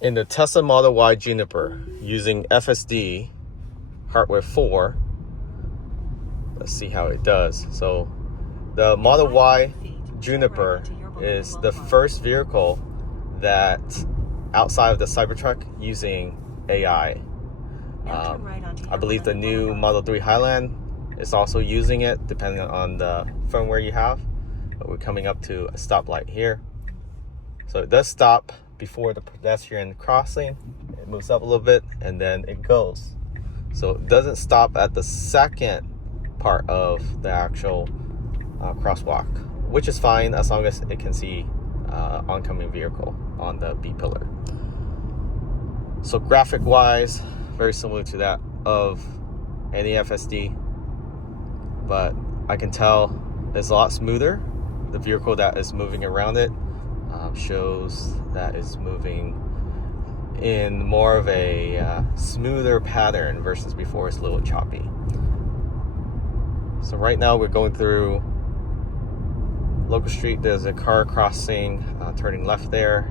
In the Tesla Model Y Juniper using FSD hardware 4, let's see how it does. So the Model Y Juniper is the first vehicle that outside of the Cybertruck using AI. I believe the new Model 3 Highland is also using it, depending on the firmware you have. But we're coming up to a stoplight here. So it does stop before the pedestrian crossing. It moves up a little bit and then it goes. So it doesn't stop at the second part of the actual crosswalk, which is fine as long as it can see oncoming vehicle on the B pillar. So graphic wise, very similar to that of any FSD, but I can tell it's a lot smoother. The vehicle that is moving around it shows that it's moving in more of a smoother pattern versus before it's a little choppy. So right now we're going through Local Street. There's a car crossing, turning left there.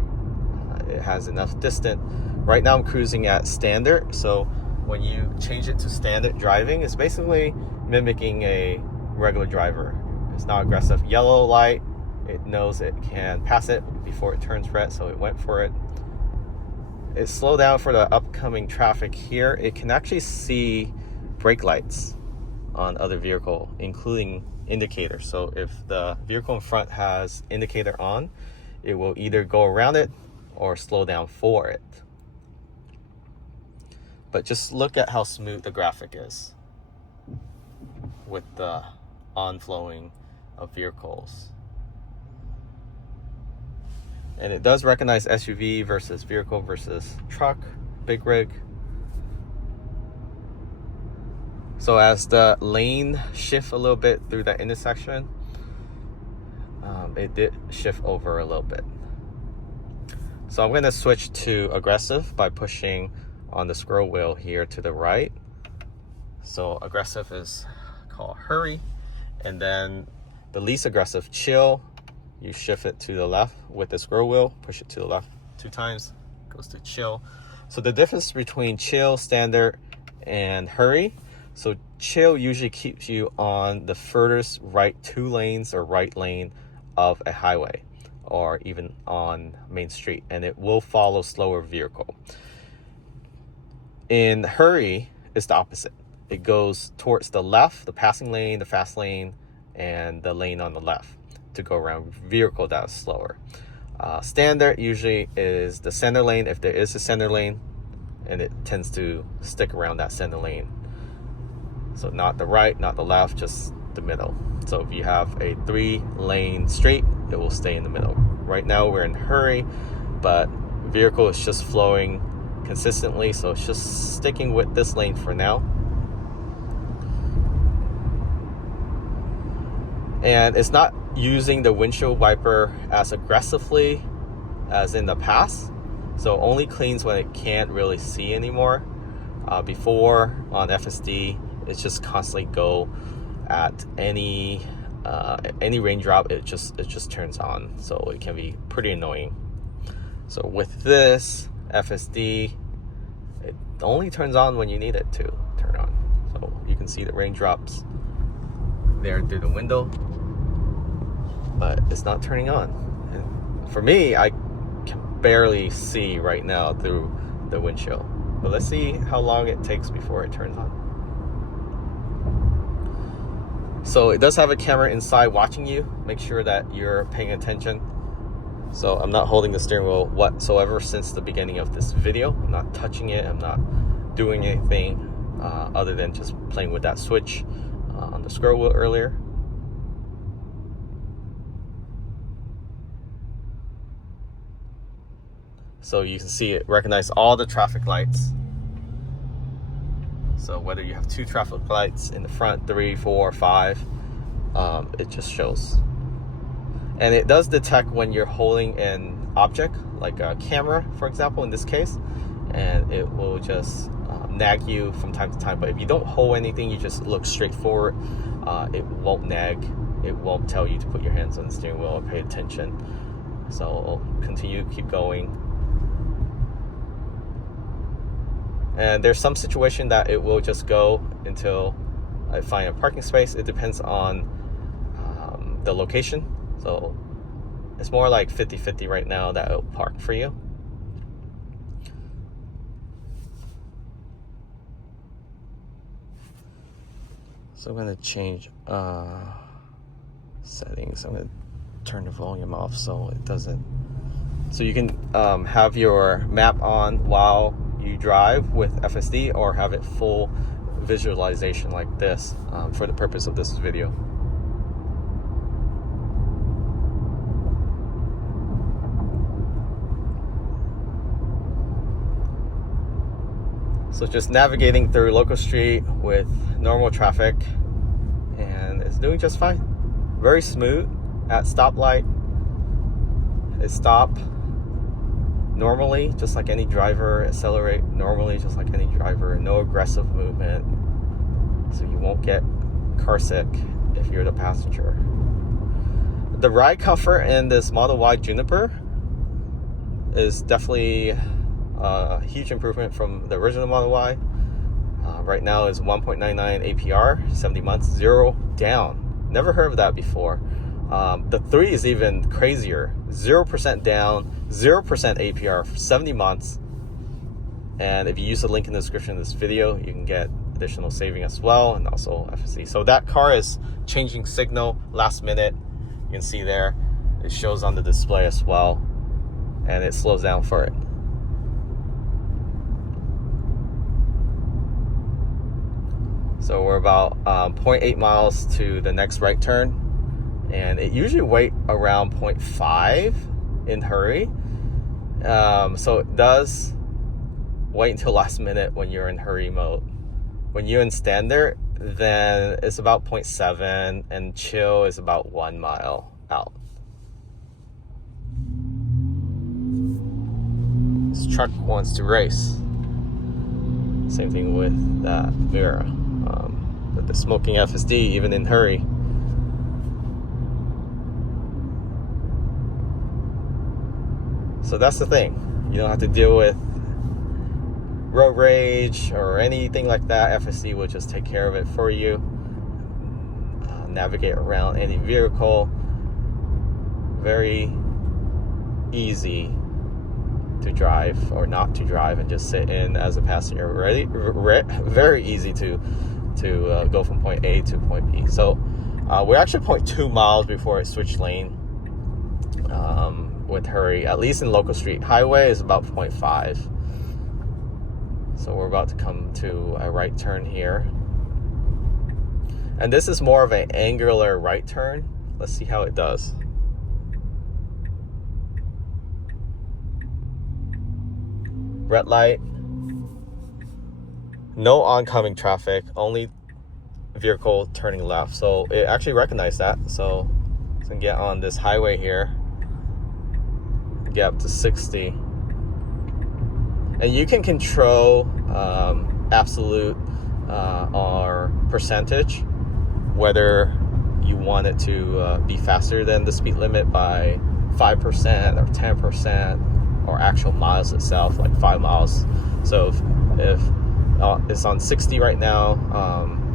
It has enough distance. Right now I'm cruising at standard. So when you change it to standard driving, it's basically mimicking a regular driver. It's not aggressive. Yellow light, it knows it can pass it before it turns red, so it went for it. It slowed down for the upcoming traffic here. It can actually see brake lights on other vehicle, including indicators. So if the vehicle in front has indicator on, it will either go around it or slow down for it. But just look at how smooth the graphic is with the on-flowing of vehicles. And it does recognize SUV versus vehicle versus truck, big rig. So as the lane shift a little bit through that intersection, it did shift over a little bit. So I'm going to switch to aggressive by pushing on the scroll wheel here to the right. So aggressive is called hurry, and then the least aggressive, chill, you shift it to the left with the scroll wheel, push it to the left 2 times, goes to chill. So the difference between chill, standard, and hurry. So chill usually keeps you on the furthest right 2 lanes or right lane of a highway or even on Main Street, and it will follow slower vehicle. In hurry, it's the opposite. It goes towards the left, the passing lane, the fast lane, and the lane on the left to go around vehicle that is slower. Standard usually is the center lane if there is a center lane, and it tends to stick around that center lane. So not the right, not the left, just the middle. So if you have a 3-lane street, it will stay in the middle. Right now we're in hurry, but vehicle is just flowing consistently, so it's just sticking with this lane for now. And it's not using the windshield wiper as aggressively as in the past, so only cleans when it can't really see anymore. Before on FSD, it's just constantly go at any raindrop. It just turns on, so it can be pretty annoying. So with this FSD, it only turns on when you need it to turn on. So you can see the raindrops there through the window, but it's not turning on. And for me, I can barely see right now through the windshield. But let's see how long it takes before it turns on. So it does have a camera inside watching you. Make sure that you're paying attention. So I'm not holding the steering wheel whatsoever since the beginning of this video. I'm not touching it. I'm not doing anything other than just playing with that switch on the scroll wheel earlier. So you can see it recognize all the traffic lights. So whether you have 2 traffic lights in the front, 3, 4, 5, it just shows. And it does detect when you're holding an object, like a camera, for example, in this case, and it will just nag you from time to time. But if you don't hold anything, you just look straight forward, it won't nag. It won't tell you to put your hands on the steering wheel or pay attention. So continue, keep going. And there's some situation that it will just go until I find a parking space. It depends on the location. So it's more like 50-50 right now that it'll park for you. So I'm going to change settings. I'm going to turn the volume off so it doesn't. So you can have your map on while you drive with FSD, or have it full visualization like this for the purpose of this video. So just navigating through local street with normal traffic, and it's doing just fine. Very smooth. At stoplight, it stop normally, just like any driver. Accelerate normally, just like any driver. No aggressive movement, so you won't get car sick if you're the passenger. The ride comfort in this Model Y Juniper is definitely a huge improvement from the original Model Y. Right now is 1.99 APR, 70 months, 0 down. Never heard of that before. The 3 is even crazier. 0% down, 0% APR for 70 months. And if you use the link in the description of this video, you can get additional saving as well, and also FSD. So that car is changing signal last minute. You can see there, it shows on the display as well, and it slows down for it. So we're about 0.8 miles to the next right turn. And it usually wait around 0.5 in hurry. So it does wait until last minute when you're in hurry mode. When you're in standard, then it's about 0.7, and chill is about 1 mile out. This truck wants to race. Same thing with that Vera. With the smoking FSD, even in hurry. So that's the thing. You don't have to deal with road rage or anything like that. FSD will just take care of it for you. Navigate around any vehicle. Very easy to drive or not to drive, and just sit in as a passenger. Very easy to go from point A to point B. So we're actually 0.2 miles before it switched lane. With hurry, at least in local street. Highway is about 0.5. So we're about to come to a right turn here, and this is more of an angular right turn. Let's see how it does. Red light, no oncoming traffic, only vehicle turning left. So it actually recognized that. So it's gonna get on this highway here, get up to 60, and you can control absolute or percentage, whether you want it to be faster than the speed limit by 5% or 10%, or actual miles itself, like 5 miles. So if it's on 60 right now,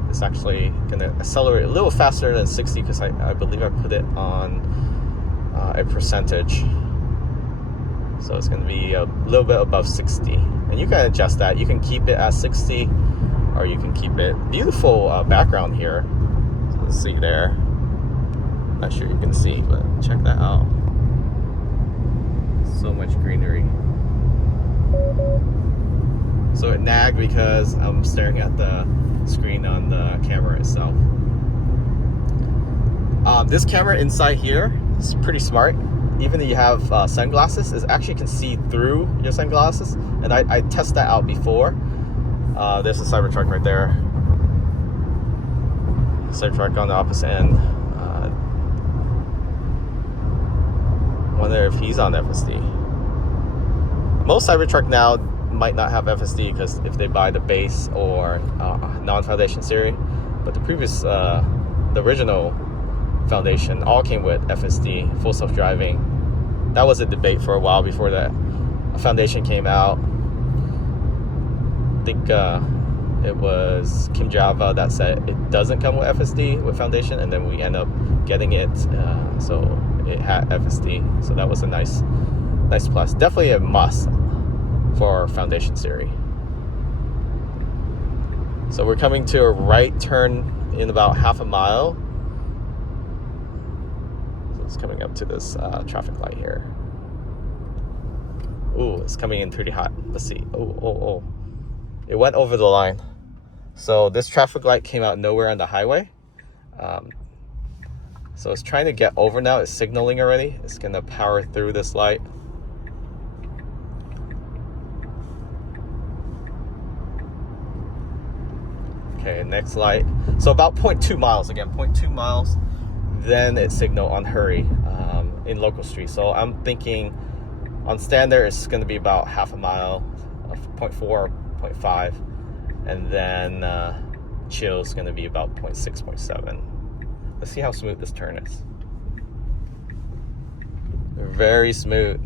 it's actually gonna accelerate a little faster than 60, because I believe I put it on a percentage. So it's going to be a little bit above 60. And you can adjust that. You can keep it at 60, or you can keep it. Beautiful background here. So let's see there. Not sure you can see, but check that out. So much greenery. So it nagged because I'm staring at the screen on the camera itself. This camera inside here is pretty smart. Even if you have sunglasses, it actually can see through your sunglasses. And I tested that out before. There's a Cybertruck right there. Cybertruck on the opposite end. Wonder if he's on FSD. Most Cybertruck now might not have FSD, because if they buy the base or non-foundation series. But the previous, the original foundation all came with FSD, full self-driving. That was a debate for a while before that foundation came out. think it was Kim Java that said it doesn't come with FSD with foundation, and then we end up getting it. So it had FSD, so that was a nice plus. Definitely a must for foundation series. So we're coming to a right turn in about half a mile. So it's coming up to this traffic light here. Ooh, it's coming in pretty hot. Let's see. Oh. It went over the line. So this traffic light came out nowhere on the highway. So it's trying to get over now. It's signaling already. It's going to power through this light. Okay, next light. So about 0.2 miles. Again, 0.2 miles. Then it signal on hurry in local street. So I'm thinking on standard, it's going to be about half a mile, 0.4, 0.5. And then chill is going to be about 0.6, 0.7. Let's see how smooth this turn is. Very smooth.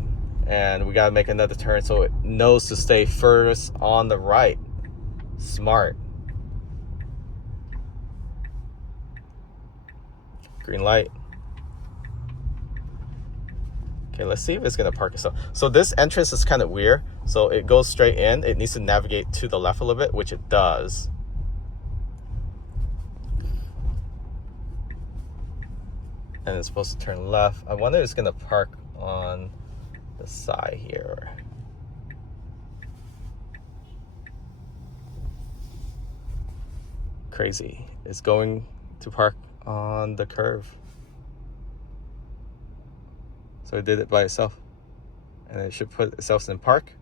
And we got to make another turn so it knows to stay first on the right. Smart. Green light. Okay, let's see if it's going to park itself. So this entrance is kind of weird. So it goes straight in. It needs to navigate to the left a little bit, which it does. And it's supposed to turn left. I wonder if it's going to park on the side here. Crazy. It's going to park on the curve. So it did it by itself. And it should put itself in park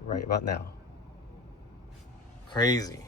right about now. Crazy.